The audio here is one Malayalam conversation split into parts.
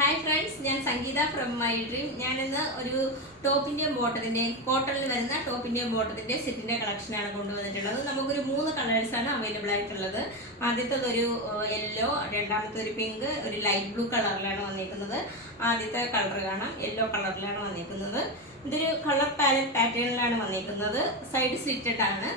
ഹായ് ഫ്രണ്ട്സ്, ഞാൻ സംഗീത ഫ്രം മൈ ഡ്രീം. ഞാനിന്ന് ഒരു ടോപ്പിൻ്റെയും ബോട്ടത്തിൻ്റെയും കോട്ടണിൽ വരുന്ന ടോപ്പിൻ്റെയും ബോട്ടത്തിൻ്റെ സെറ്റിൻ്റെ കളക്ഷനാണ് കൊണ്ടുവന്നിട്ടുള്ളത്. നമുക്കൊരു 3 കളേഴ്സാണ് അവൈലബിൾ ആയിട്ടുള്ളത്. ആദ്യത്തേത് ഒരു യെല്ലോ, രണ്ടാമത്തെ ഒരു പിങ്ക്, ഒരു ലൈറ്റ് ബ്ലൂ കളറിലാണ് വന്നിരിക്കുന്നത്. ആദ്യത്തെ കളർ കാണാം, യെല്ലോ കളറിലാണ് വന്നിരിക്കുന്നത്. ഇതൊരു കളർ പാലറ്റ് പാറ്റേണിലാണ് വന്നിരിക്കുന്നത്. സൈഡ് സ്ലിറ്റഡ് ആണ്.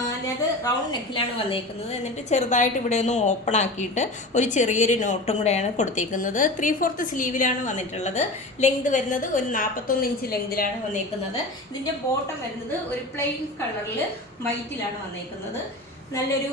അതിനകത്ത് റൗണ്ട് നെക്കിലാണ് വന്നിരിക്കുന്നത്. എന്നിട്ട് ചെറുതായിട്ട് ഇവിടെ ഒന്ന് ഓപ്പൺ ആക്കിയിട്ട് ഒരു ചെറിയൊരു നോട്ടും കൂടെയാണ് കൊടുത്തിരിക്കുന്നത്. 3/4 സ്ലീവിലാണ് വന്നിട്ടുള്ളത്. ലെങ്ത് വരുന്നത് ഒരു 41 ഇഞ്ച് ലെങ്തിലാണ് വന്നിരിക്കുന്നത്. ഇതിൻ്റെ ബോട്ടം വരുന്നത് ഒരു പ്ലെയിൻ കളറിൽ വൈറ്റിലാണ് വന്നിരിക്കുന്നത്. നല്ലൊരു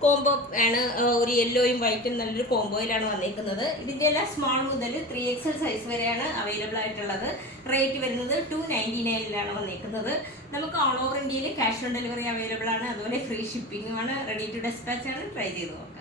കോംബോ ആണ്. ഒരു യെല്ലോയും വൈറ്റും നല്ലൊരു കോംബോയിലാണ് വന്നിരിക്കുന്നത്. ഇതിൻ്റെ എല്ലാം സ്മോൾ മുതൽ 3XL സൈസ് വരെയാണ് അവൈലബിൾ ആയിട്ടുള്ളത്. റേറ്റ് വരുന്നത് 299 വന്നിരിക്കുന്നത്. നമുക്ക് ഓൾ ഓവർ ഇന്ത്യയിൽ ക്യാഷ് ഓൺ ഡെലിവറി അവൈലബിൾ ആണ്. അതുപോലെ ഫ്രീ ഷിപ്പിംഗും ആണ്. റെഡി ടു ഡെസ്പാച്ച് ആണ്. ട്രൈ ചെയ്ത് നോക്കാം.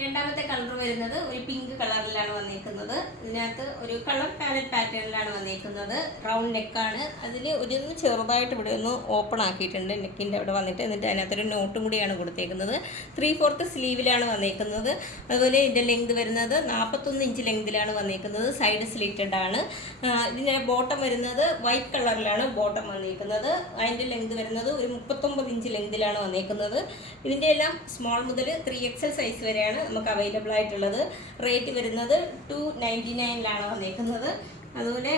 രണ്ടാമത്തെ കളർ വരുന്നത് ഒരു പിങ്ക് കളറിലാണ് വന്നിരിക്കുന്നത്. ഇതിനകത്ത് ഒരു കളർ പാലറ്റ് പാറ്റേണിലാണ് വന്നിരിക്കുന്നത്. റൗണ്ട് നെക്കാണ്. അതിൽ ഒരു ചെറുതായിട്ട് ഇവിടെ ഒന്ന് ഓപ്പൺ ആക്കിയിട്ടുണ്ട് നെക്കിൻ്റെ അവിടെ വന്നിട്ട്. എന്നിട്ട് അതിനകത്തൊരു നോട്ടും കൂടിയാണ് കൊടുത്തേക്കുന്നത്. 3/4 സ്ലീവിലാണ് വന്നിരിക്കുന്നത്. അതുപോലെ ഇതിൻ്റെ ലെങ്ത് വരുന്നത് 41 ഇഞ്ച് ലെങ്തിലാണ് വന്നിരിക്കുന്നത്. സൈഡ് സ്ലിറ്റഡ് ആണ്. ഇതിൻ്റെ ബോട്ടം വരുന്നത് വൈറ്റ് കളറിലാണ് ബോട്ടം വന്നിരിക്കുന്നത്. അതിൻ്റെ ലെങ്ത് വരുന്നത് ഒരു 39 ഇഞ്ച് ലെങ്തിലാണ് വന്നിരിക്കുന്നത്. ഇതിൻ്റെ എല്ലാം സ്മോൾ മുതൽ 3XL സൈസ് വരെയാണ് നമുക്ക് അവൈലബിൾ ആയിട്ടുള്ളത്. റേറ്റ് വരുന്നത് 299 വന്നിരിക്കുന്നത്. അതുപോലെ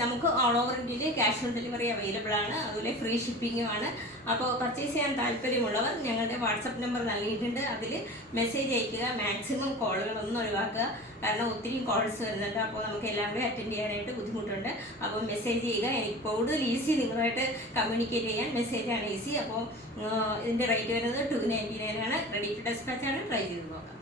നമുക്ക് ഓൾ ഓവർ ഇന്ത്യയിൽ ക്യാഷ് ഓൺ ഡെലിവറി അവൈലബിൾ ആണ്. അതുപോലെ ഫ്രീ ഷിപ്പിംഗും ആണ്. അപ്പോൾ പർച്ചേസ് ചെയ്യാൻ താല്പര്യമുള്ളവർ ഞങ്ങളുടെ വാട്സപ്പ് നമ്പർ നൽകിയിട്ടുണ്ട്. അതിൽ മെസ്സേജ് അയയ്ക്കുക. മാക്സിമം കോളുകളൊന്നും ഒഴിവാക്കുക. കാരണം ഒത്തിരി കോൾസ് വരുന്നുണ്ട്. അപ്പോൾ നമുക്ക് എല്ലാം കൂടി അറ്റൻഡ് ചെയ്യാനായിട്ട് ബുദ്ധിമുട്ടുണ്ട്. അപ്പോൾ മെസ്സേജ് ചെയ്യുക. എനിക്ക് കൂടുതൽ ഈസി നിങ്ങളുമായിട്ട് കമ്മ്യൂണിക്കേറ്റ് ചെയ്യാൻ മെസ്സേജാണ് ഈസി. അപ്പോൾ ഇതിൻ്റെ റേറ്റ് വരുന്നത് 299 റെഡി ടു ഡെസ്പാച്ച് ആണ്. ട്രൈ ചെയ്ത് നോക്കാം.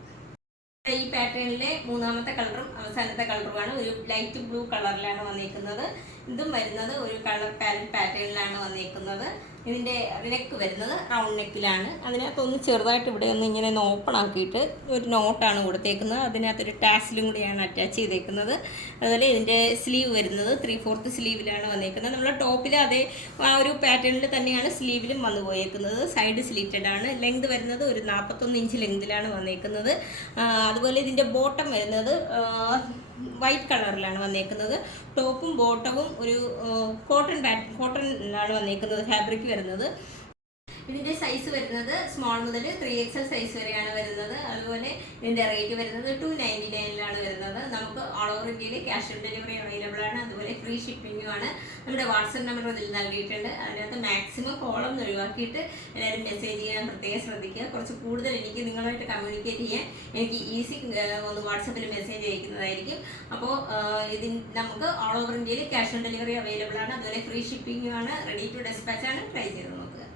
ഈ പാറ്റേണിലെ മൂന്നാമത്തെ കളറും അവസാനത്തെ കളറുമാണ് ഒരു ലൈറ്റ് ബ്ലൂ കളറിലാണ് വന്നിരിക്കുന്നത്. ഇതും വരുന്നത് ഒരു കളർ പാലറ്റ് പാറ്റേണിലാണ് വന്നിരിക്കുന്നത്. ഇതിൻ്റെ നെക്ക് വരുന്നത് റൗണ്ട് നെക്കിലാണ്. അതിനകത്തൊന്ന് ചെറുതായിട്ട് ഇവിടെ ഒന്ന് ഇങ്ങനെ ഒന്ന് ഓപ്പൺ ആക്കിയിട്ട് ഒരു നോട്ടാണ് കൊടുത്തേക്കുന്നത്. അതിനകത്തൊരു ടാസിലും കൂടിയാണ് അറ്റാച്ച് ചെയ്തേക്കുന്നത്. അതുപോലെ ഇതിൻ്റെ സ്ലീവ് വരുന്നത് 3/4 സ്ലീവിലാണ് വന്നിരിക്കുന്നത്. നമ്മുടെ ടോപ്പിൽ അതേ ആ ഒരു പാറ്റേണിൽ തന്നെയാണ് സ്ലീവിലും വന്നു പോയേക്കുന്നത്. സൈഡ് സ്ലിറ്റഡ് ആണ്. ലെങ്ത് വരുന്നത് ഒരു 41 ഇഞ്ച് ലെങ്തിലാണ് വന്നിരിക്കുന്നത്. അതുപോലെ ഇതിൻ്റെ ബോട്ടം വരുന്നത് വൈറ്റ് കളറിലാണ് വന്നിരിക്കുന്നത്. ടോപ്പും ബോട്ടവും ഒരു കോട്ടണിലാണ് വന്നിരിക്കുന്നത്. ഫാബ്രിക് വരുന്നത്. ഇതിൻ്റെ സൈസ് വരുന്നത് സ്മോൾ മുതൽ 3XL സൈസ് വരെയാണ് വരുന്നത്. അതുപോലെ ഇതിൻ്റെ റേറ്റ് വരുന്നത് 299 വരുന്നത്. നമുക്ക് ഓൾ ഓവർ ഇന്ത്യയിൽ ക്യാഷ് ഓൺ ഡെലിവറി അവൈലബിൾ ആണ്. അതുപോലെ ഫ്രീ ഷിപ്പിംഗും ആണ്. നമ്മുടെ വാട്സപ്പ് നമ്പർ ഇതിൽ നൽകിയിട്ടുണ്ട്. അതിനകത്ത് മാക്സിമം കോളൊന്നും ഒഴിവാക്കിയിട്ട് എല്ലാവരും മെസ്സേജ് ചെയ്യാൻ പ്രത്യേകം ശ്രദ്ധിക്കുക. കുറച്ച് കൂടുതൽ എനിക്ക് നിങ്ങളുമായിട്ട് കമ്മ്യൂണിക്കേറ്റ് ചെയ്യാൻ എനിക്ക് ഈസി ഒന്ന് വാട്സപ്പിൽ മെസ്സേജ് അയക്കുന്നതായിരിക്കും. അപ്പോൾ നമുക്ക് ഓൾ ഓവർ ഇന്ത്യയിൽ ക്യാഷ് ഓൺ ഡെലിവറി അവൈലബിൾ ആണ്. അതുപോലെ ഫ്രീ ഷിപ്പിംഗും ആണ്. റെഡി ടു ഡെസ്പാച്ച് ആണ്. ട്രൈ ചെയ്ത് നോക്കുക.